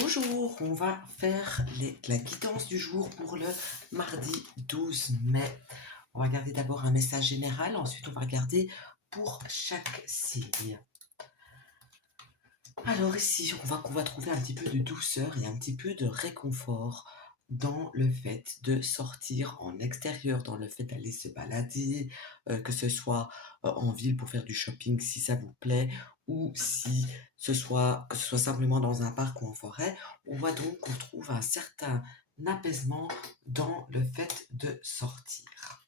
Bonjour, on va faire la guidance du jour pour le mardi 12 mai. On va regarder d'abord un message général, ensuite on va regarder pour chaque signe. Alors ici, on va trouver un petit peu de douceur et un petit peu de réconfort dans le fait de sortir en extérieur, dans le fait d'aller se balader, que ce soit en ville pour faire du shopping si ça vous plaît, ou que ce soit simplement dans un parc ou en forêt. On voit donc qu'on trouve un certain apaisement dans le fait de sortir.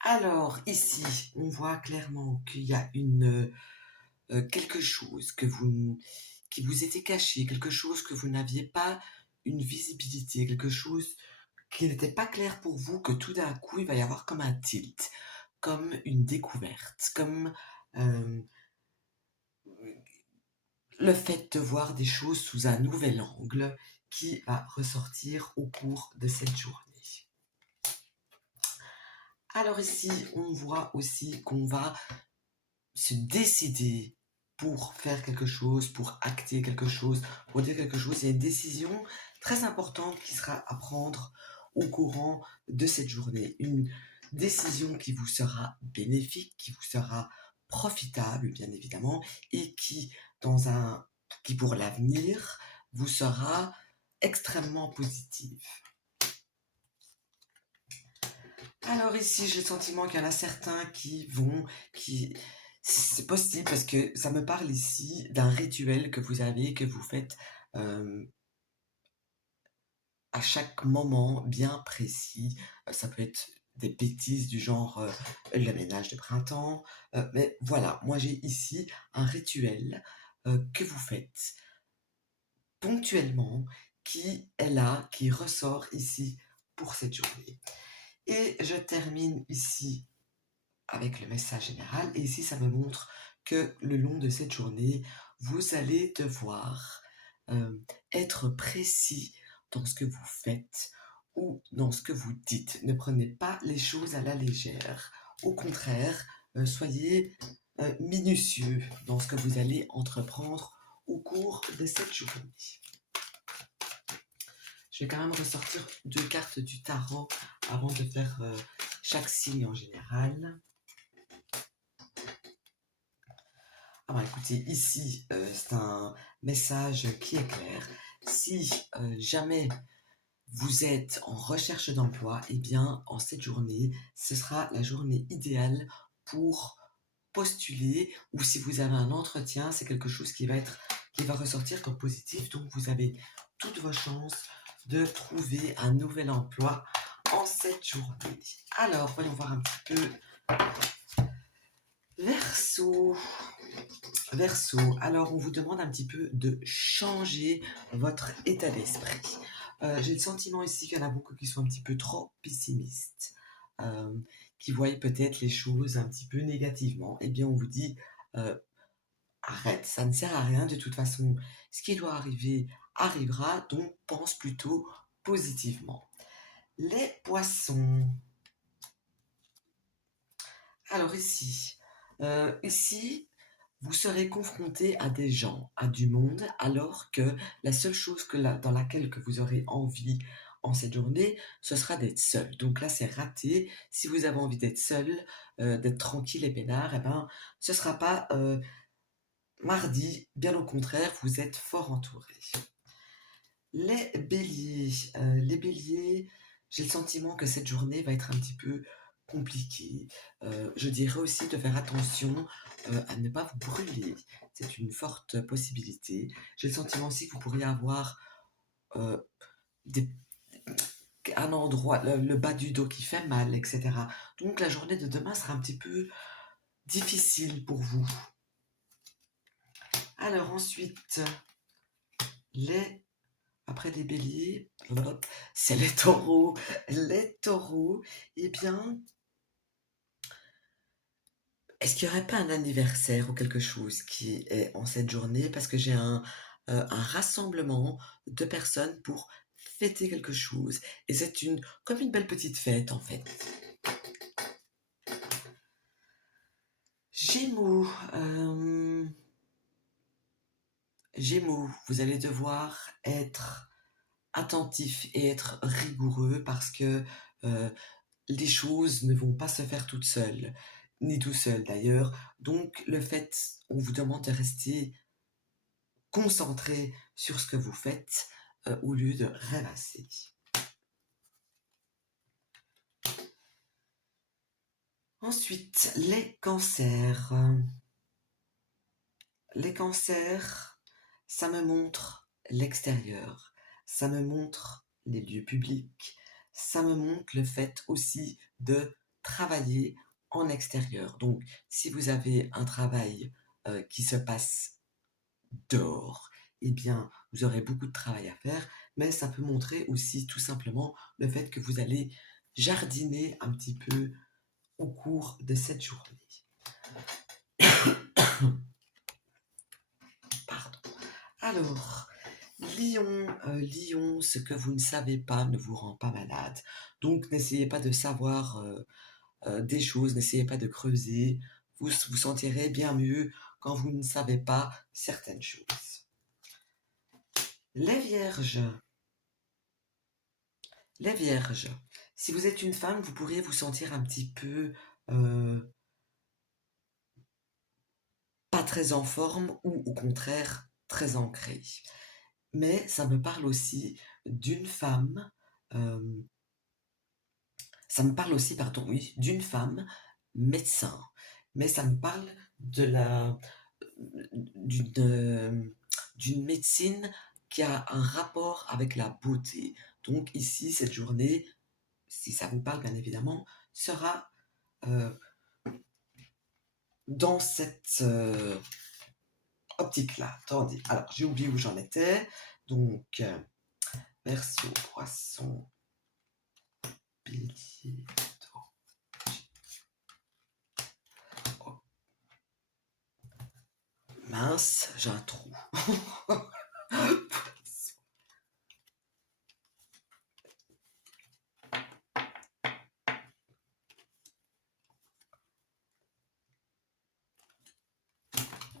Alors ici, on voit clairement qu'il y a quelque chose qui vous était caché, quelque chose que vous n'aviez pas une visibilité, quelque chose qui n'était pas clair pour vous, que tout d'un coup il va y avoir comme un tilt, comme une découverte, comme euh, le fait de voir des choses sous un nouvel angle qui va ressortir au cours de cette journée. Alors ici, on voit aussi qu'on va se décider pour faire quelque chose, pour acter quelque chose, pour dire quelque chose. Il y a une décision très importante qui sera à prendre au courant de cette journée. Une décision qui vous sera bénéfique, qui vous sera profitable, bien évidemment, et qui pour l'avenir, vous sera extrêmement positive. Alors ici, j'ai le sentiment qu'il y en a certains c'est possible parce que ça me parle ici d'un rituel que vous avez, que vous faites euh, à chaque moment bien précis. Ça peut être des bêtises du genre le ménage de printemps. Mais voilà, moi j'ai ici un rituel que vous faites ponctuellement, qui est là, qui ressort ici pour cette journée. Et je termine ici avec le message général. Et ici, ça me montre que le long de cette journée, vous allez devoir euh, être précis dans ce que vous faites ou dans ce que vous dites. Ne prenez pas les choses à la légère. Au contraire, soyez minutieux dans ce que vous allez entreprendre au cours de cette journée. Je vais quand même ressortir 2 cartes du tarot avant de faire chaque signe en général. Ah bah écoutez, ici, c'est un message qui est clair. Si jamais vous êtes en recherche d'emploi, eh bien, en cette journée, ce sera la journée idéale pour postuler, ou si vous avez un entretien, c'est quelque chose qui va ressortir comme positif. Donc, vous avez toutes vos chances de trouver un nouvel emploi en cette journée. Alors, voyons voir un petit peu. Verseau. Verseau, alors on vous demande un petit peu de changer votre état d'esprit. J'ai le sentiment ici qu'il y en a beaucoup qui sont un petit peu trop pessimistes, euh, qui voient peut-être les choses un petit peu négativement. Eh bien, on vous dit, euh, arrête, ça ne sert à rien de toute façon. Ce qui doit arriver arrivera, donc pense plutôt positivement. Les poissons. Alors ici, vous serez confronté à des gens, à du monde, alors que la seule chose dans laquelle que vous aurez envie en cette journée, ce sera d'être seul. Donc là, c'est raté. Si vous avez envie d'être seul, d'être tranquille et peinard, eh ben, ce ne sera pas mardi. Bien au contraire, vous êtes fort entouré. Les béliers, j'ai le sentiment que cette journée va être un petit peu compliquée. Je dirais aussi de faire attention à ne pas vous brûler. C'est une forte possibilité. J'ai le sentiment aussi que vous pourriez avoir euh, des- un endroit, le bas du dos qui fait mal, etc. Donc la journée de demain sera un petit peu difficile pour vous. Alors ensuite, les après les béliers, c'est les taureaux. Les taureaux, eh bien, est-ce qu'il n'y aurait pas un anniversaire ou quelque chose qui est en cette journée? Parce que j'ai un rassemblement de personnes pour fêter quelque chose. Et c'est comme une belle petite fête, en fait. Gémeaux, Gémeaux, vous allez devoir être attentif et être rigoureux parce que les choses ne vont pas se faire toutes seules, ni tout seul d'ailleurs. Donc le fait, on vous demande de rester concentré sur ce que vous faites au lieu de rêvasser. Ensuite, les cancers. Les cancers, ça me montre l'extérieur, ça me montre les lieux publics, ça me montre le fait aussi de travailler en extérieur. Donc, si vous avez un travail qui se passe dehors, eh bien, vous aurez beaucoup de travail à faire, mais ça peut montrer aussi tout simplement le fait que vous allez jardiner un petit peu au cours de cette journée. Pardon. Alors, Lion, ce que vous ne savez pas ne vous rend pas malade. Donc, n'essayez pas de savoir des choses, n'essayez pas de creuser. Vous vous sentirez bien mieux quand vous ne savez pas certaines choses. Les Vierges. Les Vierges. Si vous êtes une femme, vous pourriez vous sentir un petit peu pas très en forme ou au contraire très ancrée. Mais ça me parle aussi d'une femme, d'une femme médecin. Mais ça me parle de d'une médecine qui a un rapport avec la beauté. Donc ici, cette journée, si ça vous parle bien évidemment, sera dans cette optique-là. Attendez, alors j'ai oublié où j'en étais. Donc, merci aux poissons, bélier, oh. Mince, j'ai un trou.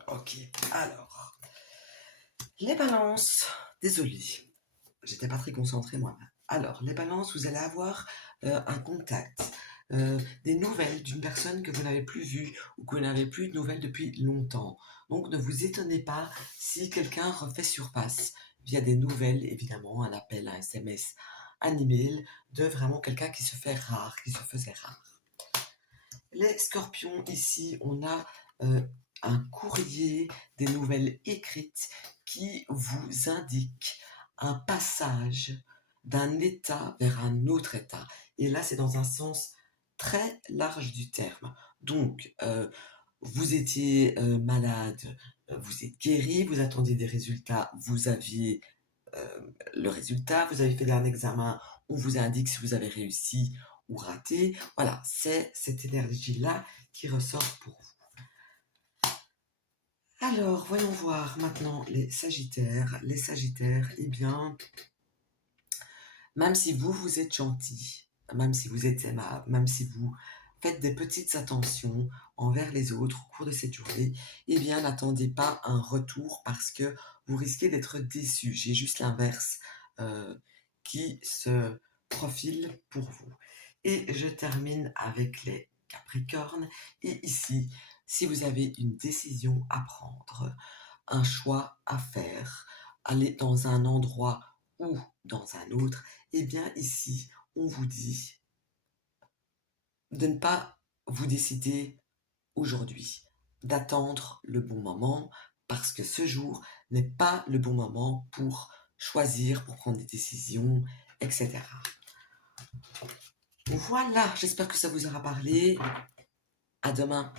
Ok, alors, les balances, désolé, j'étais pas très concentrée moi-même. Alors, les balances, vous allez avoir un contact, des nouvelles d'une personne que vous n'avez plus vue ou que vous n'avez plus de nouvelles depuis longtemps. Donc, ne vous étonnez pas si quelqu'un refait surface via des nouvelles, évidemment, un appel, un SMS, un email, de vraiment quelqu'un qui se fait rare, qui se faisait rare. Les scorpions, ici, on a un courrier, des nouvelles écrites qui vous indiquent un passage d'un état vers un autre état. Et là, c'est dans un sens très large du terme. Donc, vous étiez malade, vous êtes guéri, vous attendiez des résultats, vous aviez le résultat, vous avez fait un examen, on vous indique si vous avez réussi ou raté. Voilà, c'est cette énergie-là qui ressort pour vous. Alors, voyons voir maintenant les Sagittaires. Les Sagittaires, eh bien, même si vous êtes gentil, même si vous êtes aimable, même si vous faites des petites attentions envers les autres au cours de cette journée, eh bien, n'attendez pas un retour parce que vous risquez d'être déçu. J'ai juste l'inverse qui se profile pour vous. Et je termine avec les Capricornes. Et ici, si vous avez une décision à prendre, un choix à faire, aller dans un endroit ou dans un autre, eh bien ici, on vous dit de ne pas vous décider aujourd'hui, d'attendre le bon moment, parce que ce jour n'est pas le bon moment pour choisir, pour prendre des décisions, etc. Voilà, j'espère que ça vous aura parlé. À demain.